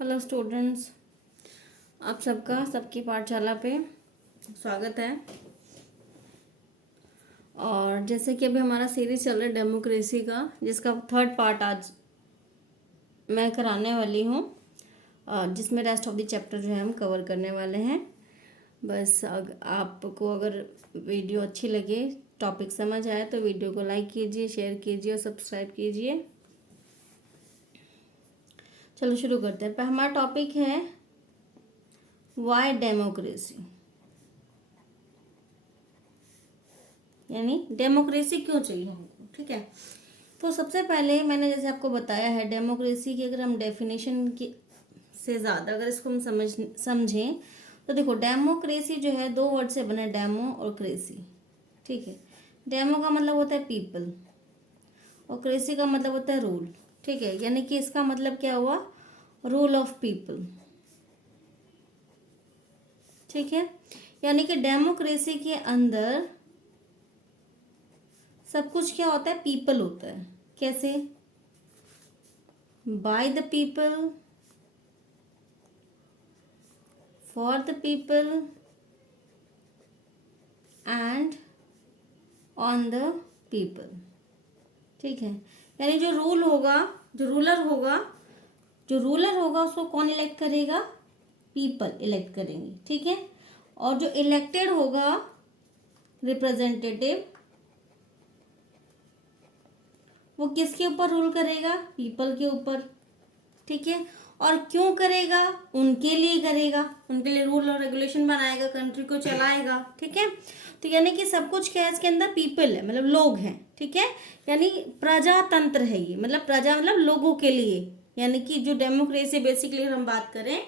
Hello students, आप सबकी पाठशाला पे स्वागत है। और जैसे कि अभी हमारा सीरीज चल रहा है डेमोक्रेसी का, जिसका थर्ड पार्ट आज मैं कराने वाली हूँ, जिसमें रेस्ट ऑफ द चैप्टर जो है हम कवर करने वाले हैं। बस आपको अगर वीडियो अच्छी लगे, टॉपिक समझ आए तो वीडियो को लाइक कीजिए, शेयर कीजिए और सब्सक्राइब कीजिए। चलो शुरू करते हैं। हमारा टॉपिक है वाई डेमोक्रेसी, यानी डेमोक्रेसी क्यों चाहिए हमको। ठीक है, तो सबसे पहले मैंने जैसे आपको बताया है, डेमोक्रेसी की अगर हम डेफिनेशन की से ज़्यादा अगर इसको हम समझें तो देखो, डेमोक्रेसी जो है दो वर्ड से बने, डेमो और क्रेसी। ठीक है, डेमो का मतलब होता है पीपल और क्रेसी का मतलब होता है रूल। ठीक है, यानी कि इसका मतलब क्या हुआ, रूल ऑफ पीपल। ठीक है, यानी कि डेमोक्रेसी के अंदर सब कुछ क्या होता है, पीपल होता है। कैसे? Bye the people, for the people and on the people. ठीक है, यानी जो रूल होगा, जो रूलर होगा उसको कौन इलेक्ट करेगा, पीपल इलेक्ट करेंगे। ठीक है, और जो इलेक्टेड होगा रिप्रेजेंटेटिव, वो किसके ऊपर रूल करेगा, पीपल के ऊपर। ठीक है, और क्यों करेगा, उनके लिए करेगा, उनके लिए रूल और रेगुलेशन बनाएगा, कंट्री को चलाएगा। ठीक है, तो यानी कि सब कुछ क्या है, इसके अंदर पीपल है, मतलब लोग हैं। ठीक है, यानी प्रजातंत्र है ये, मतलब प्रजा मतलब लोगों के लिए। यानी कि जो डेमोक्रेसी बेसिकली हम बात करें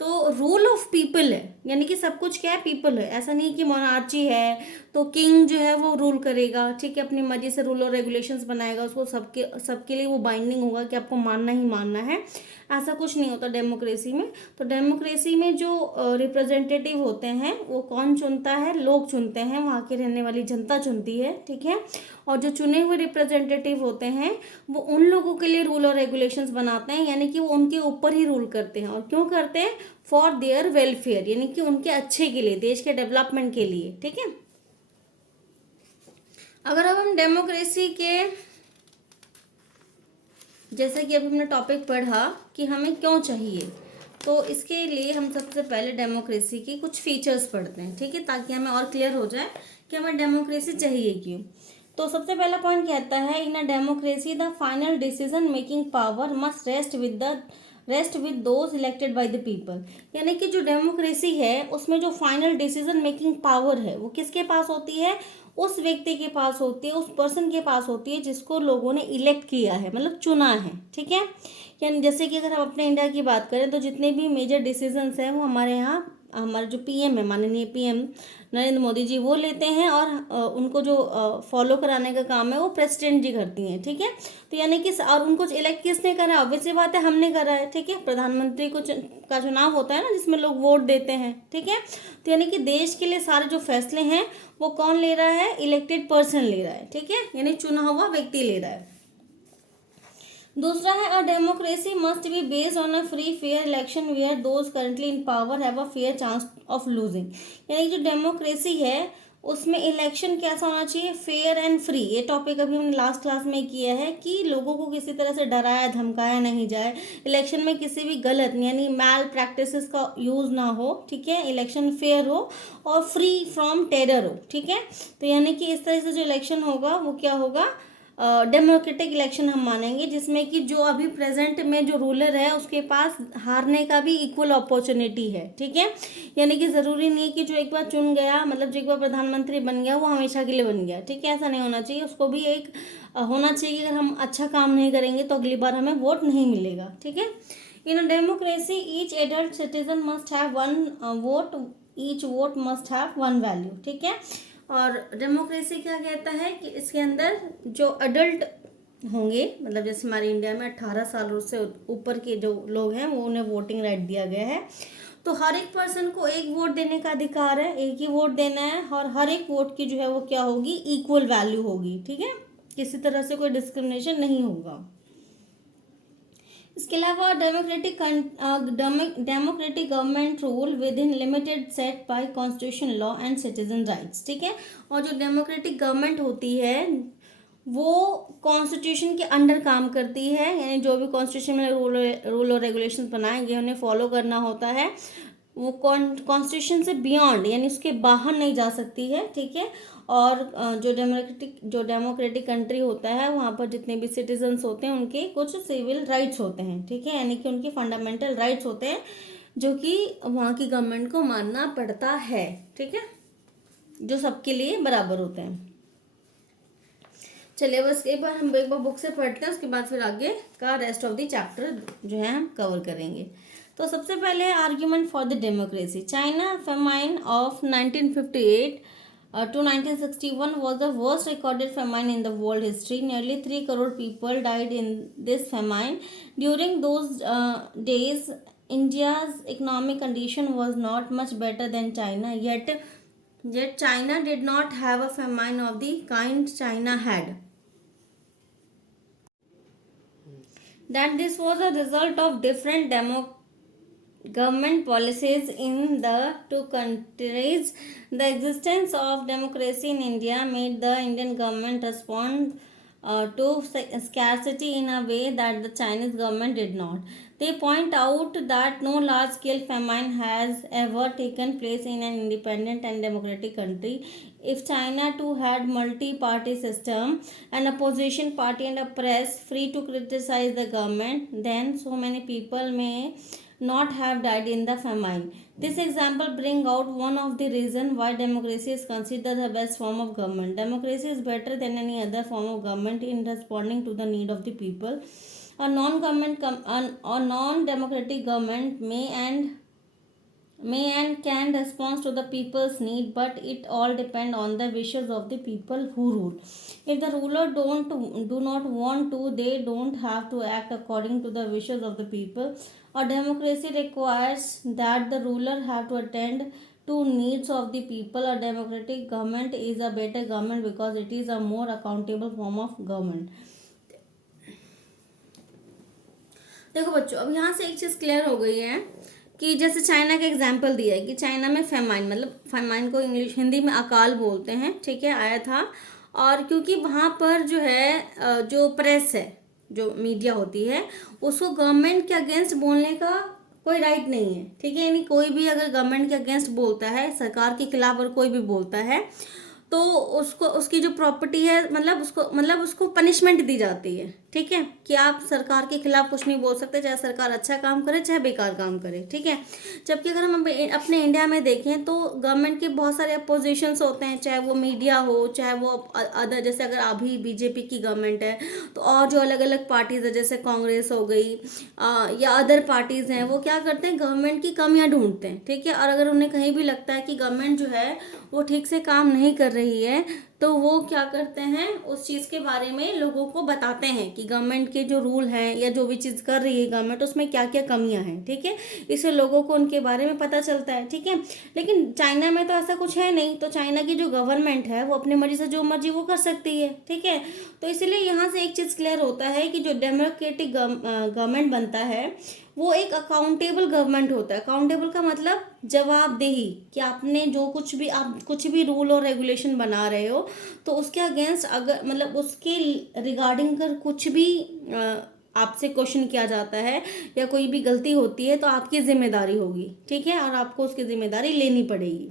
तो रूल ऑफ पीपल है, यानी कि सब कुछ क्या है, पीपल है। ऐसा नहीं कि मोनार्ची है तो किंग जो है वो रूल करेगा। ठीक है, अपनी मर्जी से रूल और रेगुलेशंस बनाएगा, उसको सबके लिए वो बाइंडिंग होगा कि आपको मानना ही मानना है। ऐसा कुछ नहीं होता डेमोक्रेसी में। तो डेमोक्रेसी में जो रिप्रेजेंटेटिव होते हैं वो कौन चुनता है, लोग चुनते हैं, वहाँ की रहने वाली जनता चुनती है। ठीक है, और जो चुने हुए रिप्रेजेंटेटिव होते हैं वो उन लोगों के लिए रूल और रेगुलेशंस बनाते हैं, यानी कि वो उनके ऊपर ही रूल करते हैं। और क्यों करते हैं, फॉर देयर वेलफेयर, यानी कि उनके अच्छे के लिए, देश के डेवलपमेंट के लिए। ठीक है, अगर अब हम डेमोक्रेसी के, जैसे कि अभी हमने टॉपिक पढ़ा कि हमें क्यों चाहिए, तो इसके लिए हम सबसे पहले डेमोक्रेसी की कुछ फीचर्स पढ़ते हैं। ठीक है, ताकि हमें और क्लियर हो जाए कि हमें डेमोक्रेसी चाहिए क्यों। तो सबसे पहला पॉइंट कहता है, in a democracy the final decision making power must rest with those elected by the people. यानी कि जो डेमोक्रेसी है उसमें जो फाइनल डिसीजन मेकिंग पावर है वो किसके पास होती है, उस व्यक्ति के पास होती है, उस पर्सन के पास होती है जिसको लोगों ने इलेक्ट किया है, मतलब चुना है। ठीक है, यानी जैसे कि अगर हम अपने इंडिया की बात करें तो जितने भी मेजर डिसीजंस हैं वो हमारे यहाँ हमारे जो पीएम है, माननीय पीएम नरेंद्र मोदी जी, वो लेते हैं। और उनको जो फॉलो कराने का काम है वो प्रेसिडेंट जी करती हैं। ठीक है, तो यानी कि और उनको इलेक्ट किसने करा, ऑब्वियसली बात है हमने करा है। ठीक है, प्रधानमंत्री का चुनाव होता है ना, जिसमें लोग वोट देते हैं। ठीक है, तो यानी कि देश के लिए सारे जो फैसले हैं वो कौन ले रहा है, इलेक्टेड पर्सन ले रहा है। ठीक है, यानी चुना हुआ व्यक्ति ले रहा है। दूसरा है, a democracy must be based on a free fair election where those currently in power have a fair chance of losing. यानी जो डेमोक्रेसी है उसमें इलेक्शन कैसा होना चाहिए, फेयर एंड फ्री। ये टॉपिक अभी हमने लास्ट क्लास में किया है कि लोगों को किसी तरह से डराया धमकाया नहीं जाए, इलेक्शन में किसी भी गलत यानी मैल प्रैक्टिसेस का यूज़ ना हो। ठीक है, इलेक्शन फेयर हो और फ्री फ्रॉम टेरर हो। ठीक है, तो यानी कि इस तरह से जो इलेक्शन होगा वो क्या होगा, डेमोक्रेटिक इलेक्शन हम मानेंगे, जिसमें कि जो अभी प्रेजेंट में जो रूलर है उसके पास हारने का भी इक्वल अपॉर्चुनिटी है। ठीक है, यानी कि ज़रूरी नहीं है कि जो एक बार चुन गया, मतलब जो एक बार प्रधानमंत्री बन गया वो हमेशा के लिए बन गया। ठीक है, ऐसा नहीं होना चाहिए, उसको भी एक होना चाहिए, अगर हम अच्छा काम नहीं करेंगे तो अगली बार हमें वोट नहीं मिलेगा। ठीक है, in a democracy each adult citizen must have one vote, each vote must have one value. ठीक है, और डेमोक्रेसी क्या कहता है कि इसके अंदर जो अडल्ट होंगे, मतलब जैसे हमारे इंडिया में 18 साल से ऊपर के जो लोग हैं वो उन्हें वोटिंग राइट दिया गया है। तो हर एक पर्सन को एक वोट देने का अधिकार है, एक ही वोट देना है, और हर एक वोट की जो है वो क्या होगी, इक्वल वैल्यू होगी। ठीक है, किसी तरह से कोई डिस्क्रिमिनेशन नहीं होगा। इसके अलावा democratic government rule with in limited set bye constitution law and citizen rights, ठीक है। और जो डेमोक्रेटिक गवर्नमेंट होती है वो कॉन्स्टिट्यूशन के अंडर काम करती है, यानी जो भी कॉन्स्टिट्यूशन में रूल और रेगुलेशंस बनाए गए उन्हें फॉलो करना होता है। वो कॉन्स्टिट्यूशन से बियॉन्ड यानी उसके बाहर नहीं जा सकती है, ठीक है। और जो डेमोक्रेटिक कंट्री होता है वहाँ पर जितने भी सिटीजन्स होते हैं उनके कुछ सिविल राइट्स होते हैं, ठीक है, यानी कि उनके फंडामेंटल राइट्स होते हैं जो कि वहाँ की गवर्नमेंट को मानना पड़ता है, ठीक है, जो सबके लिए बराबर होते हैं। चलिए बस एक बार हम एक बार बुक से पढ़ते हैं, उसके बाद फिर आगे का रेस्ट ऑफ द चैप्टर जो है हम कवर करेंगे। तो सबसे पहले argument for the democracy. China famine of 1958 to 1961 was the worst recorded famine in the world history. Nearly 3 crore people died in this famine. During those days, India's economic condition was not much better than China. Yet China did not have a famine of the kind China had. That this was a result of different government policies in the two countries. The existence of democracy in India made the Indian government respond to scarcity in a way that the Chinese government did not. They point out that no large scale famine has ever taken place in an independent and democratic country. If China too had multi-party system, an opposition party and a press free to criticize the government, then so many people may not have died in the famine. This example bring out one of the reasons why democracy is considered the best form of government. Democracy is better than any other form of government in responding to the need of the people. A non-democratic government may and can respond to the people's need, but it all depends on the wishes of the people who rule. If the ruler do not want to, they don't have to act according to the wishes of the people. A democracy requires that the ruler have to attend to needs of the people. A democratic government is a better government because it is a more accountable form of government. देखो बच्चों, अब यहाँ से एक चीज़ clear हो गई है कि जैसे चाइना का एग्जाम्पल दिया है कि चाइना में फेमाइन, मतलब फेमाइन को इंग्लिश हिंदी में अकाल बोलते हैं, ठीक है, आया था। और क्योंकि वहाँ पर जो है जो प्रेस है, जो मीडिया होती है, उसको गवर्नमेंट के अगेंस्ट बोलने का कोई राइट नहीं है, ठीक है, यानी कोई भी अगर गवर्नमेंट के अगेंस्ट बोलता है, सरकार के खिलाफ अगर कोई भी बोलता है तो उसको उसकी जो प्रॉपर्टी है मतलब उसको पनिशमेंट दी जाती है, ठीक है, कि आप सरकार के खिलाफ कुछ नहीं बोल सकते, चाहे सरकार अच्छा काम करे चाहे बेकार काम करे, ठीक है। जबकि अगर हम अपने इंडिया में देखें तो गवर्नमेंट के बहुत सारे अपोजिशंस होते हैं, चाहे वो मीडिया हो, चाहे वो अदर, जैसे अगर अभी बीजेपी की गवर्नमेंट है तो और जो अलग अलग पार्टीज़ है जैसे कांग्रेस हो गई या अदर पार्टीज़ हैं, वो क्या करते हैं, गवर्नमेंट की कमियाँ ढूंढते हैं, ठीक है। और अगर उन्हें कहीं भी लगता है कि गवर्नमेंट जो है वो ठीक से काम नहीं कर रही है तो वो क्या करते हैं, उस चीज़ के बारे में लोगों को बताते हैं कि गवर्नमेंट के जो रूल हैं या जो भी चीज़ कर रही है गवर्नमेंट उसमें क्या क्या कमियां हैं, ठीक है। इससे लोगों को उनके बारे में पता चलता है, ठीक है। लेकिन चाइना में तो ऐसा कुछ है नहीं, तो चाइना की जो गवर्नमेंट है वो अपनी मर्जी से जो मर्जी वो कर सकती है, ठीक है। तो इसलिए यहाँ से एक चीज़ क्लियर होता है कि जो डेमोक्रेटिक गवर्नमेंट बनता है वो एक अकाउंटेबल गवर्नमेंट होता है। अकाउंटेबल का मतलब जवाबदेही, कि आपने जो कुछ भी रूल और रेगुलेशन बना रहे हो तो उसके अगेंस्ट अगर मतलब उसके रिगार्डिंग कर कुछ भी आपसे क्वेश्चन किया जाता है या कोई भी गलती होती है तो आपकी जिम्मेदारी होगी, ठीक है, और आपको उसकी जिम्मेदारी लेनी पड़ेगी।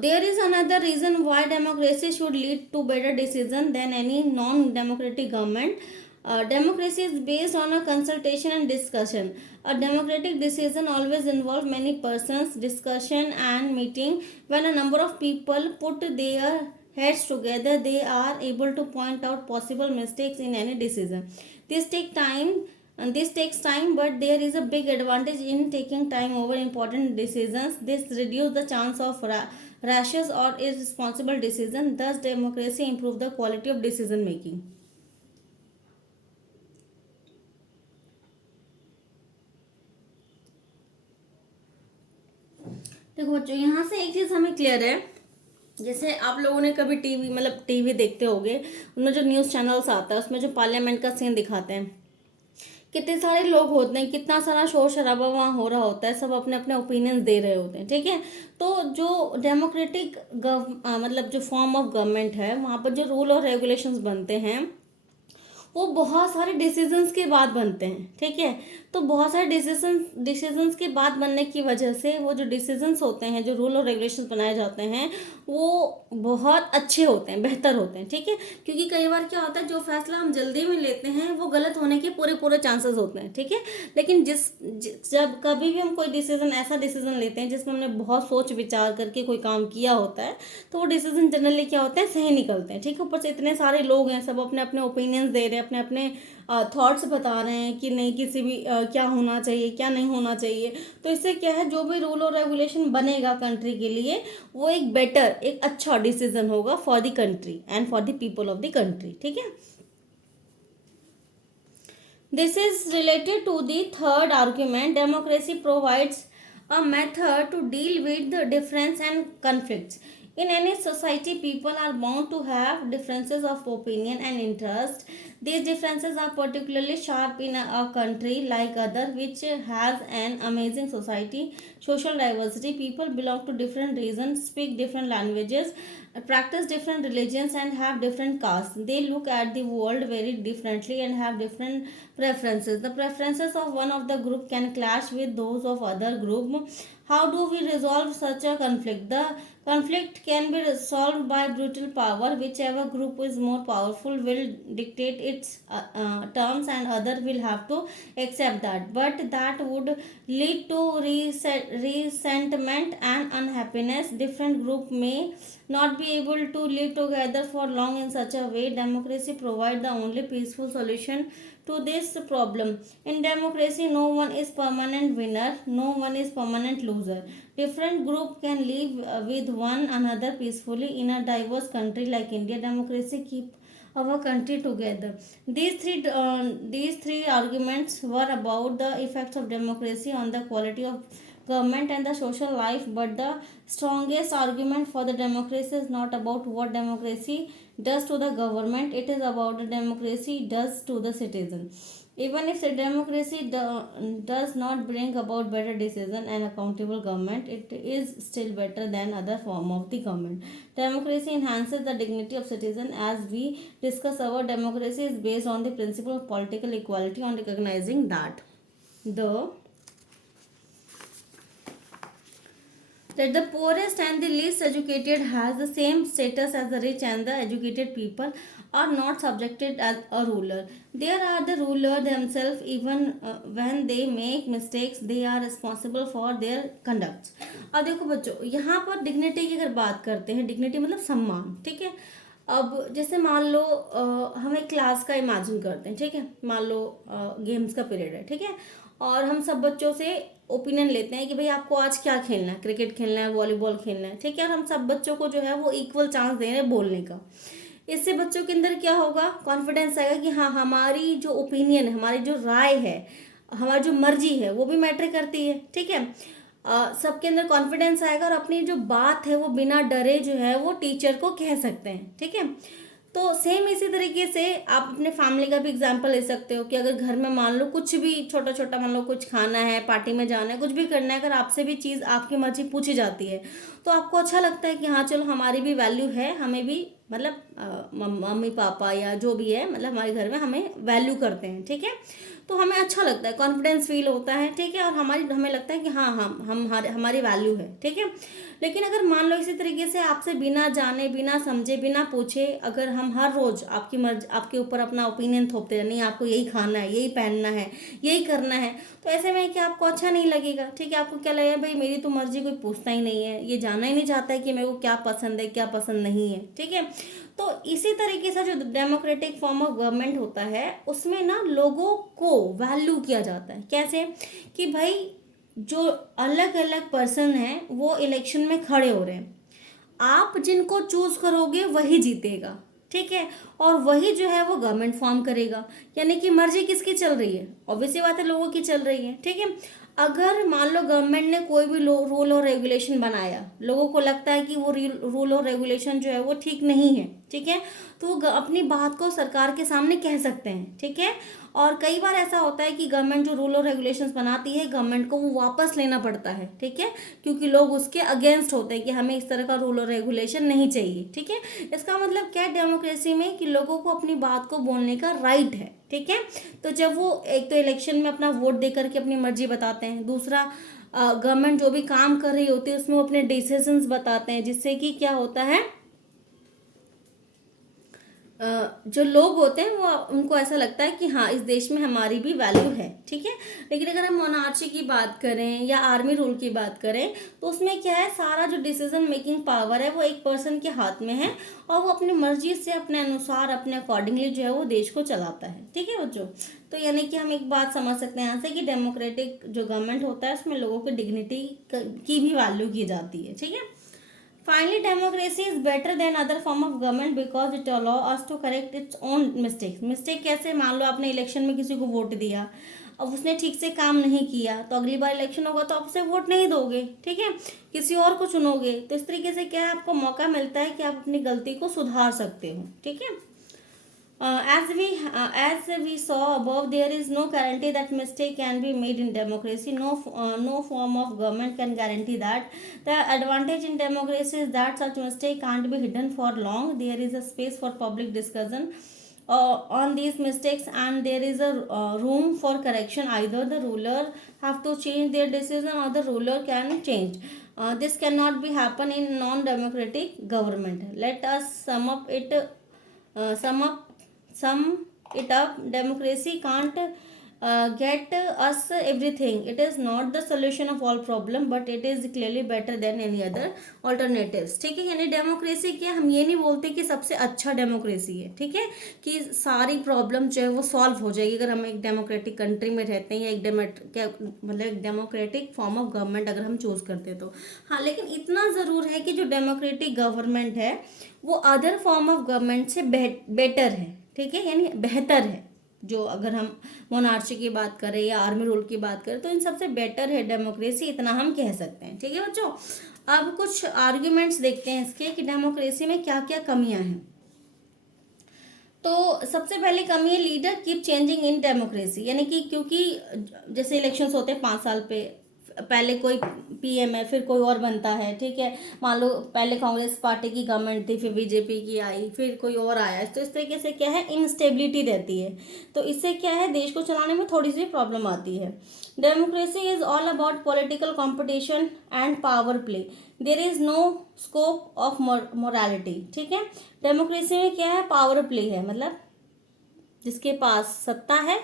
There is another reason why democracy should lead to better decision than any non-democratic government. Democracy is based on a consultation and discussion. A democratic decision always involves many persons, discussion and meeting. When a number of people put their heads together, they are able to point out possible mistakes in any decision. This takes time, but there is a big advantage in taking time over important decisions. This reduces the chance of rashes or irresponsible decision. Thus, democracy improves the quality of decision making. देखो बच्चों, यहाँ से एक चीज़ हमें clear है, जैसे आप लोगों ने कभी टीवी देखते होगे, उनमें जो न्यूज़ चैनल्स आता है उसमें जो पार्लियामेंट का सीन दिखाते हैं, कितने सारे लोग होते हैं, कितना सारा शोर शराबा वहाँ हो रहा होता है, सब अपने अपने ओपिनियंस दे रहे होते हैं, ठीक है। तो जो डेमोक्रेटिक मतलब जो फॉर्म ऑफ गवर्नमेंट है, वहाँ पर जो रूल और रेगुलेशंस बनते हैं वो बहुत सारे डिसीजंस के बाद बनते हैं, ठीक है। तो बहुत सारे डिसीजंस के बाद बनने की वजह से वो जो डिसीजंस होते हैं, जो रूल और रेगुलेशंस बनाए जाते हैं, वो बहुत अच्छे होते हैं, बेहतर होते हैं, ठीक है। क्योंकि कई बार क्या होता है, जो फैसला हम जल्दी में लेते हैं वो गलत होने के पूरे पूरे चांसेस होते हैं, ठीक है। लेकिन जब कभी भी हम कोई डिसीजन, ऐसा डिसीजन लेते हैं जिसमें हमने बहुत सोच विचार करके कोई काम किया होता है, तो वो डिसीजन जनरली क्या होते हैं, सही निकलते हैं, ठीक है। ऊपर से इतने सारे लोग हैं, सब अपने अपने ओपिनियंस दे रहे हैं, अपने अपने थॉट्स बता रहे हैं कि नहीं, किसी भी क्या होना चाहिए, क्या नहीं होना चाहिए। तो इससे क्या है, जो भी रूल और रेगुलेशन बनेगा कंट्री के लिए, वो एक बेटर, एक अच्छा डिसीजन होगा for the country and for the people of the country, ठीक है। This is related to the third argument. Democracy provides a method to deal with the difference and conflicts. In any society, people are bound to have differences of opinion and interest. These differences are particularly sharp in a country like other, which has an amazing society, social diversity. People belong to different regions, speak different languages, practice different religions, and have different castes. They look at the world very differently and have different preferences. The preferences of one of the group can clash with those of other group. How do we resolve such a conflict? The conflict can be resolved by brutal power. Whichever group is more powerful will dictate its terms, and other will have to accept that. But that would lead to resentment and unhappiness. Different group may not be able to live together for long in such a way. Democracy provides the only peaceful solution to this problem. In democracy, no one is permanent winner, no one is permanent loser. Different group can live with one another peacefully in a diverse country like India. Democracy keep our country together. These three arguments were about the effects of democracy on the quality of government and the social life, but the strongest argument for the democracy is not about what democracy does to the government, it is about the democracy does to the citizen. Even if the democracy does not bring about better decision and accountable government, it is still better than other form of the government. Democracy enhances the dignity of citizen. As we discuss, our democracy is based on the principle of political equality, on recognizing the that the poorest and the least educated has the same status as the rich, and the educated people are not subjected as a ruler. There are the ruler themselves. Even when they make mistakes, they are responsible for their conduct. अब देखो बच्चों, यहाँ पर dignity की अगर बात करते हैं, डिग्निटी मतलब सम्मान, ठीक है। अब जैसे मान लो हम एक क्लास का इमेजिन करते हैं, ठीक है। मान लो गेम्स का पीरियड है, ठीक है। और हम सब बच्चों से ओपिनियन लेते हैं कि भाई आपको आज क्या खेलना है, क्रिकेट खेलना है, वॉलीबॉल खेलना है, ठीक है। और हम सब बच्चों को जो है वो इक्वल चांस दे रहे हैं बोलने का। इससे बच्चों के अंदर क्या होगा, कॉन्फिडेंस आएगा कि हाँ, हमारी जो ओपिनियन है, हमारी जो राय है, हमारी जो मर्जी है, वो भी मैटर करती है, ठीक है। सबके अंदर कॉन्फिडेंस आएगा और अपनी जो बात है वो बिना डरे जो है वो टीचर को कह सकते हैं, ठीक है। तो सेम इसी तरीके से आप अपने फैमिली का भी एग्जांपल ले सकते हो कि अगर घर में मान लो कुछ भी छोटा छोटा, मान लो कुछ खाना है, पार्टी में जाना है, कुछ भी करना है, अगर आपसे भी चीज़ आपकी मर्जी पूछी जाती है तो आपको अच्छा लगता है कि हाँ चलो, हमारी भी वैल्यू है, हमें भी मतलब मम्मी पापा या जो भी है, मतलब हमारे घर में हमें वैल्यू करते हैं, ठीक है। तो हमें अच्छा लगता है, कॉन्फिडेंस फील होता है, ठीक है। और हमें लगता है कि हाँ हमारी वैल्यू है, ठीक है। लेकिन अगर मान लो इसी तरीके से आपसे बिना जाने, बिना समझे, बिना पूछे अगर हम हर रोज़ आपकी मर्जी, आपके ऊपर अपना ओपिनियन थोपते रहे, नहीं आपको यही खाना है, यही पहनना है, यही करना है, तो ऐसे में क्या आपको अच्छा नहीं लगेगा, ठीक है। आपको क्या लगेगा, भाई मेरी तो मर्जी कोई पूछता ही नहीं है, ये जानना ही नहीं चाहता है कि मेरे को क्या पसंद है, क्या पसंद नहीं है, ठीक है। तो इसी तरीके से जो डेमोक्रेटिक फॉर्म ऑफ गवर्नमेंट होता है, उसमें ना लोगों को वैल्यू किया जाता है। कैसे कि भाई जो अलग अलग पर्सन हैं वो इलेक्शन में खड़े हो रहे हैं, आप जिनको चूज करोगे वही जीतेगा, ठीक है। और वही जो है वो गवर्नमेंट फॉर्म करेगा। यानी कि मर्जी किसकी चल रही है? ऑब्वियसली बात है, लोगों की चल रही है। ठीक है, अगर मान लो गवर्नमेंट ने कोई भी रूल और रेगुलेशन बनाया, लोगों को लगता है कि वो रूल और रेगुलेशन जो है वो ठीक नहीं है, ठीक है, तो वो अपनी बात को सरकार के सामने कह सकते हैं। ठीक है, और कई बार ऐसा होता है कि गवर्नमेंट जो रूल और रेगुलेशंस बनाती है, गवर्नमेंट को वो वापस लेना पड़ता है। ठीक है, क्योंकि लोग उसके अगेंस्ट होते हैं कि हमें इस तरह का रूल और रेगुलेशन नहीं चाहिए। ठीक है, इसका मतलब क्या है डेमोक्रेसी में, कि लोगों को अपनी बात को बोलने का राइट है। ठीक है, तो जब वो एक तो इलेक्शन में अपना वोट दे करके अपनी मर्जी बताते हैं, दूसरा गवर्नमेंट जो भी काम कर रही होती है उसमें वो अपने डिसीजंस बताते हैं, जिससे कि क्या होता है, जो लोग होते हैं वो, उनको ऐसा लगता है कि हाँ इस देश में हमारी भी वैल्यू है। ठीक है, लेकिन अगर हम मोनार्ची की बात करें या आर्मी रूल की बात करें, तो उसमें क्या है, सारा जो डिसीजन मेकिंग पावर है वो एक पर्सन के हाथ में है, और वो अपनी मर्जी से अपने अनुसार अपने अकॉर्डिंगली जो है वो देश को चलाता है। ठीक है बच्चों, तो यानी कि हम एक बात समझ सकते हैं यहाँ से कि डेमोक्रेटिक जो गवर्नमेंट होता है उसमें लोगों की डिग्निटी की भी वैल्यू की जाती है। ठीक है, finally, democracy is better than other form of government because it allow us to correct its own mistakes. Mistake कैसे? मान लो आपने इलेक्शन में किसी को वोट दिया, अब उसने ठीक से काम नहीं किया, तो अगली बार इलेक्शन होगा तो आपसे वोट नहीं दोगे। ठीक है, किसी और को चुनोगे। तो इस तरीके से क्या है, आपको मौका मिलता है कि आप अपनी गलती को सुधार सकते हो। ठीक है, as we saw above, there is no guarantee that mistake can be made in democracy. No form of government can guarantee that. The advantage in democracy is that such mistake can't be hidden for long. There is a space for public discussion on these mistakes, and there is a room for correction. Either the ruler have to change their decision, or the ruler can change. This cannot be happen in non-democratic government. Let us sum it up. Democracy can't get us everything. It is not the solution of all problem, but it is clearly better than any other alternatives. ठीक है, यानी democracy क्या, हम ये नहीं बोलते कि सबसे अच्छा डेमोक्रेसी है। ठीक है, कि सारी प्रॉब्लम जो है वो सॉल्व हो जाएगी अगर हम एक डेमोक्रेटिक कंट्री में रहते हैं, या एक डेमोक्रेटिक फॉर्म ऑफ गवर्नमेंट अगर हम चूज करते हैं तो। हाँ, लेकिन इतना ज़रूर है कि जो डेमोक्रेटिक गवर्नमेंट है वो अदर फॉर्म ऑफ गवर्नमेंट से बेटर है। ठीक है, यानी बेहतर है। जो अगर हम मोनार्ची की बात करें या आर्मी रूल की बात करें, तो इन सबसे बेटर है डेमोक्रेसी, इतना हम कह सकते हैं। ठीक है बच्चों, अब कुछ आर्ग्यूमेंट्स देखते हैं इसके कि डेमोक्रेसी में क्या क्या कमियां हैं। तो सबसे पहली कमी है, leader keep changing in democracy. यानी कि क्योंकि जैसे इलेक्शंस होते हैं 5 साल पे, पहले कोई पीएम है, फिर कोई और बनता है। ठीक है, मान लो पहले कांग्रेस पार्टी की गवर्नमेंट थी, फिर बीजेपी की आई, फिर कोई और आया, तो इस तरीके से क्या है, इनस्टेबिलिटी रहती है। तो इससे क्या है, देश को चलाने में थोड़ी सी प्रॉब्लम आती है। Democracy is all about political competition and power play. There is no scope of morality. ठीक है, डेमोक्रेसी में क्या है, पावर प्ले है, मतलब जिसके पास सत्ता है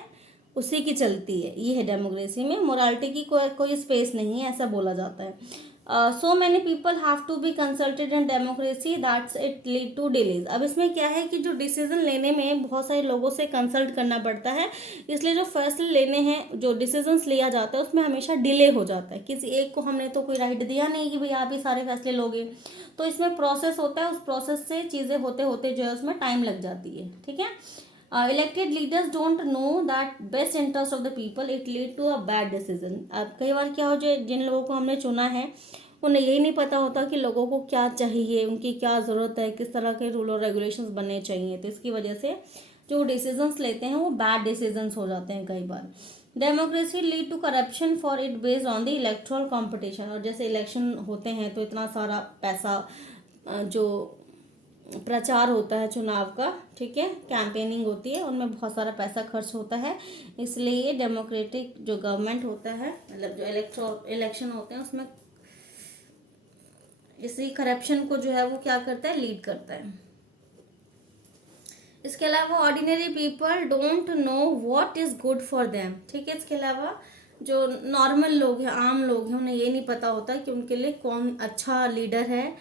उसी की चलती है, ये है डेमोक्रेसी में। मोरालिटी की कोई स्पेस नहीं है, ऐसा बोला जाता है। So many people have to be consulted in democracy that's it lead to delays. अब इसमें क्या है कि जो डिसीजन लेने में बहुत सारे लोगों से कंसल्ट करना पड़ता है, इसलिए जो फैसले लेने हैं, जो डिसीजंस लिया जाता है, उसमें हमेशा डिले हो जाता है। किसी एक को हमने तो कोई राइट दिया नहीं कि भाई आप ही सारे फैसले लोगे, तो इसमें प्रोसेस होता है, उस प्रोसेस से चीज़ें होते होते जो है उसमें टाइम लग जाती है। ठीक है, elected leaders don't know that best interest of the people, it lead to a bad decision. अब कई बार क्या हो जाए, जिन लोगों को हमने चुना है उन्हें यही नहीं पता होता कि लोगों को क्या चाहिए, उनकी क्या ज़रूरत है, किस तरह के रूल और रेगुलेशंस बनने चाहिए। तो इसकी वजह से जो डिसीजंस लेते हैं वो बैड डिसीजंस हो जाते हैं कई बार। Democracy lead to corruption for it based on the electoral competition. और जैसे इलेक्शन होते हैं तो इतना सारा पैसा जो प्रचार होता है चुनाव का, ठीक है, कैंपेनिंग होती है, उनमें बहुत सारा पैसा खर्च होता है। इसलिए डेमोक्रेटिक जो गवर्नमेंट होता है, मतलब जो इलेक्शन होते हैं उसमें इसी करप्शन को जो है वो क्या करता है, लीड करता है। इसके अलावा ordinary people don't know what is good for them. ठीक है, इसके अलावा जो नॉर्मल लोग हैं, आम लोग हैं, उन्हें ये नहीं पता होता कि उनके लिए कौन अच्छा लीडर है,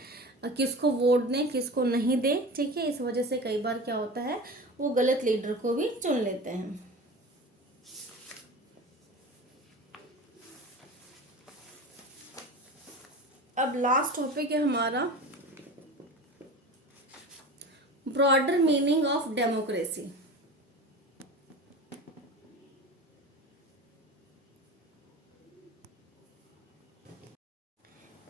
किसको वोट दें, किसको नहीं दें। ठीक है, इस वजह से कई बार क्या होता है, वो गलत लीडर को भी चुन लेते हैं। अब लास्ट टॉपिक है हमारा broader meaning of democracy.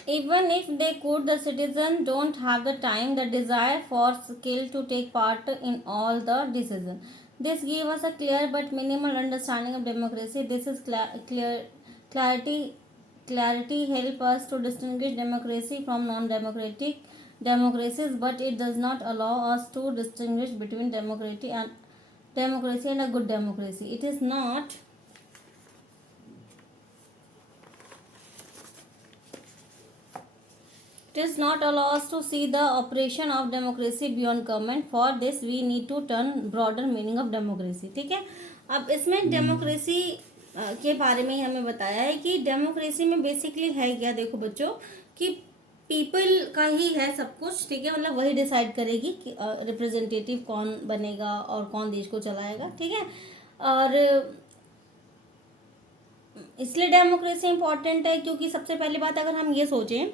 Even if they could, the citizens don't have the time, the desire for skill to take part in all the decisions. This gives us a clear but minimal understanding of democracy. This is clarity. Clarity help us to distinguish democracy from non-democratic democracies, but it does not allow us to distinguish between democracy and a good democracy. It is not. It does not allow us to see the operation of democracy beyond government. For this we need to turn broader meaning of democracy. ठीक है, अब इसमें democracy के बारे में ही हमें बताया है कि डेमोक्रेसी में बेसिकली है क्या। देखो बच्चों कि पीपल का ही है सब कुछ, ठीक है, मतलब वही डिसाइड करेगी कि रिप्रेजेंटेटिव कौन बनेगा और कौन देश को चलाएगा, ठीक है। और इसलिए डेमोक्रेसी इंपॉर्टेंट है क्योंकि सबसे पहली बात अगर हम ये सोचें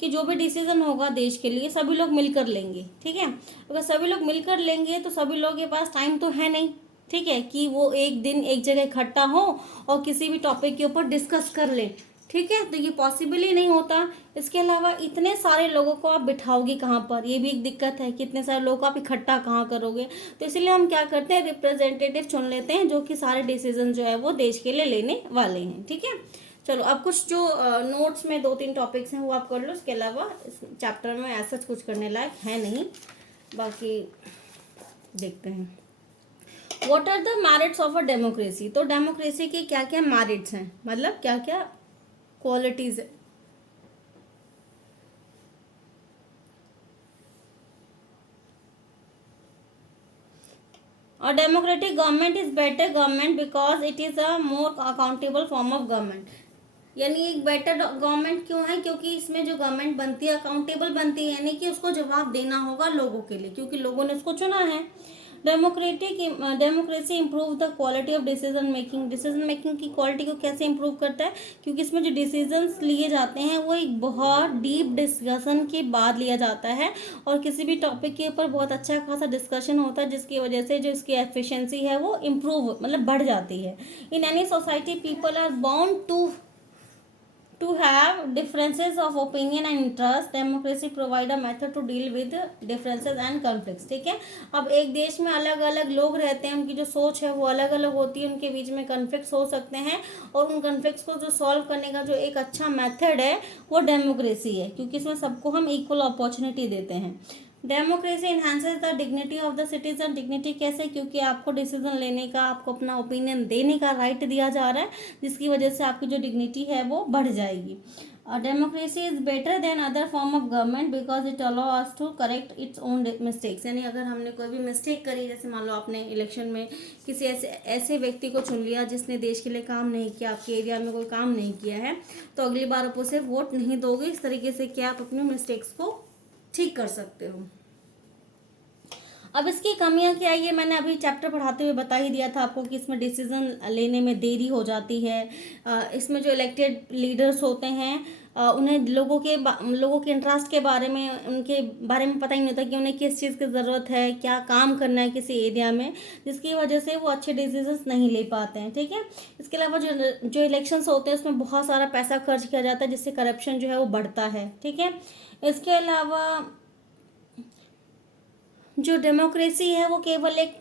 कि जो भी डिसीजन होगा देश के लिए सभी लोग मिलकर लेंगे, ठीक है। अगर सभी लोग मिलकर लेंगे तो सभी लोगों के पास टाइम तो है नहीं, ठीक है, कि वो एक दिन एक जगह इकट्ठा हो और किसी भी टॉपिक के ऊपर डिस्कस कर ले, ठीक है, तो ये पॉसिबल ही नहीं होता। इसके अलावा इतने सारे लोगों को आप बिठाओगे कहाँ पर, ये भी एक दिक्कत है कि इतने सारे लोगों को आप इकट्ठा कहाँ करोगे। तो इसलिए हम क्या करते हैं, रिप्रेजेंटेटिव चुन लेते हैं जो कि सारे डिसीजन जो है वो देश के लिए लेने वाले हैं, ठीक है। चलो अब कुछ जो नोट्स में 2-3 टॉपिक्स हैं वो आप कर लो, इसके अलावा इस चैप्टर में ऐसा कुछ करने लायक है नहीं। बाकी देखते हैं what are the merits of a democracy. तो डेमोक्रेसी के क्या क्या मेरिट्स हैं, मतलब क्या क्या क्वालिटीज है। और democratic government is better government because it is a more accountable form of government. यानी एक बेटर गवर्नमेंट क्यों है, क्योंकि इसमें जो गवर्नमेंट बनती है अकाउंटेबल बनती है, यानी कि उसको जवाब देना होगा लोगों के लिए क्योंकि लोगों ने उसको चुना है। Democracy improve the quality of decision making. Decision making की क्वालिटी को कैसे इंप्रूव करता है, क्योंकि इसमें जो डिसीजंस लिए जाते हैं वो एक बहुत डीप डिस्कशन के बाद लिया जाता है और किसी भी टॉपिक के ऊपर बहुत अच्छा खासा डिस्कशन होता है जिसकी वजह से जो इसकी एफिशिएंसी है वो इम्प्रूव मतलब बढ़ जाती है। In any society people are bound to have differences of opinion and interest. Democracy provide a method to deal with differences and conflicts, ठीक है। अब एक देश में अलग अलग लोग रहते हैं, उनकी जो सोच है वो अलग अलग होती है, उनके बीच में कन्फ्लिक्ट्स हो सकते हैं और उन कन्फ्लिक्ट्स को जो सॉल्व करने का जो एक अच्छा मेथड है वो डेमोक्रेसी है क्योंकि इसमें सबको हम इक्वल अपॉर्चुनिटी देते हैं। Democracy enhances the dignity of the citizen. Dignity कैसे, क्योंकि आपको डिसीजन लेने का, आपको अपना ओपिनियन देने का राइट दिया जा रहा है जिसकी वजह से आपकी जो डिग्निटी है वो बढ़ जाएगी। Democracy is better than other form of government because it allow us to correct its own mistakes. यानी अगर हमने कोई भी मिस्टेक करी, जैसे मान लो आपने इलेक्शन में किसी ऐसे व्यक्ति को चुन लिया जिसने देश के लिए काम नहीं किया, आपके एरिया में कोई काम नहीं किया है, तो अगली बार आप उसे वोट नहीं दोगे। इस तरीके से क्या आप अपने मिस्टेक्स को ठीक कर सकते हो। अब इसकी कमियां क्या है, ये मैंने अभी चैप्टर पढ़ाते हुए बता ही दिया था आपको कि इसमें डिसीजन लेने में देरी हो जाती है। इसमें जो इलेक्टेड लीडर्स होते हैं उन्हें लोगों के इंटरेस्ट के बारे में, उनके बारे में पता ही नहीं होता कि उन्हें किस चीज़ की ज़रूरत है, क्या काम करना है किसी एरिया में, जिसकी वजह से वो अच्छे डिसीजंस नहीं ले पाते हैं, ठीक है। इसके अलावा जो इलेक्शंस होते हैं उसमें बहुत सारा पैसा खर्च किया जाता है जिससे करप्शन जो है वो बढ़ता है, ठीक है। इसके अलावा जो डेमोक्रेसी है वो केवल एक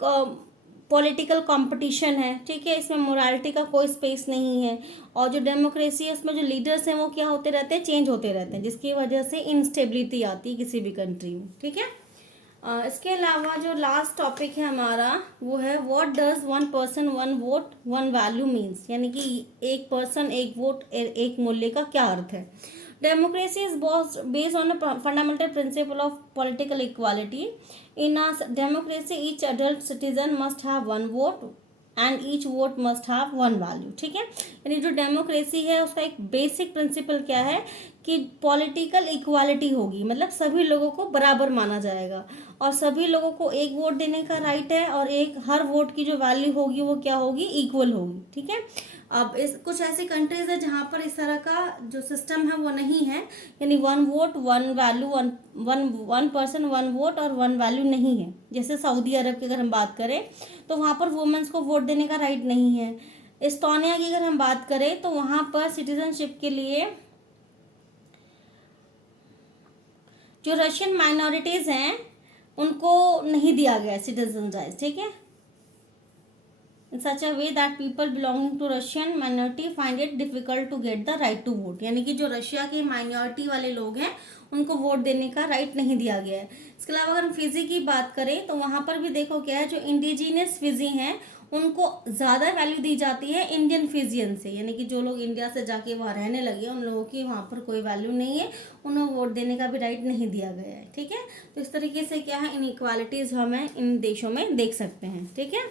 पॉलिटिकल कंपटीशन है, ठीक है, इसमें मोरालिटी का कोई स्पेस नहीं है। और जो डेमोक्रेसी है उसमें जो लीडर्स हैं वो क्या होते रहते हैं, चेंज होते रहते हैं, जिसकी वजह से इंस्टेबिलिटी आती है किसी भी कंट्री में, ठीक है। इसके अलावा जो लास्ट टॉपिक है हमारा वो है what does one person one vote one value means. यानी कि एक पर्सन एक वोट एक मूल्य का क्या अर्थ है। Democracy is based on a fundamental principle of political equality. In a democracy, each adult citizen must have one vote and each vote must have one value, ठीक है। यानी जो डेमोक्रेसी है उसका एक बेसिक प्रिंसिपल क्या है कि पॉलिटिकल इक्वालिटी होगी, मतलब सभी लोगों को बराबर माना जाएगा और सभी लोगों को एक वोट देने का राइट है और एक हर वोट की जो वैल्यू होगी वो क्या होगी, इक्वल होगी। ठीक है। अब इस कुछ ऐसी कंट्रीज है जहाँ पर इस तरह का जो सिस्टम है वो नहीं है, यानी one vote one value, one one one person one vote और वन वैल्यू नहीं है। जैसे सऊदी अरब की अगर हम बात करें तो वहाँ पर वुमेन्स को वोट देने का राइट नहीं है। एस्टोनिया की अगर हम बात करें तो वहाँ पर सिटीजनशिप के लिए जो रशियन माइनॉरिटीज हैं उनको नहीं दिया गया सिटीजन राइट। ठीक है। in such a way that people belonging to Russian minority find it difficult to get the right to vote, यानी कि जो रशिया के माइनॉरिटी वाले लोग हैं उनको वोट देने का राइट नहीं दिया गया है। इसके अलावा अगर हम फिजी की बात करें तो वहाँ पर भी देखो क्या है, जो इंडिजिनियस फिजी हैं उनको ज़्यादा वैल्यू दी जाती है इंडियन फिजियन से, यानी कि जो लोग इंडिया से जाके वहाँ रहने लगे उन लोगों की वहाँ पर कोई वैल्यू नहीं है, उन्हें वोट देने का भी राइट नहीं दिया गया है। ठीक है। तो इस तरीके से क्या है, इनइक्वालिटीज़ हमें इन देशों में देख सकते हैं। ठीक है।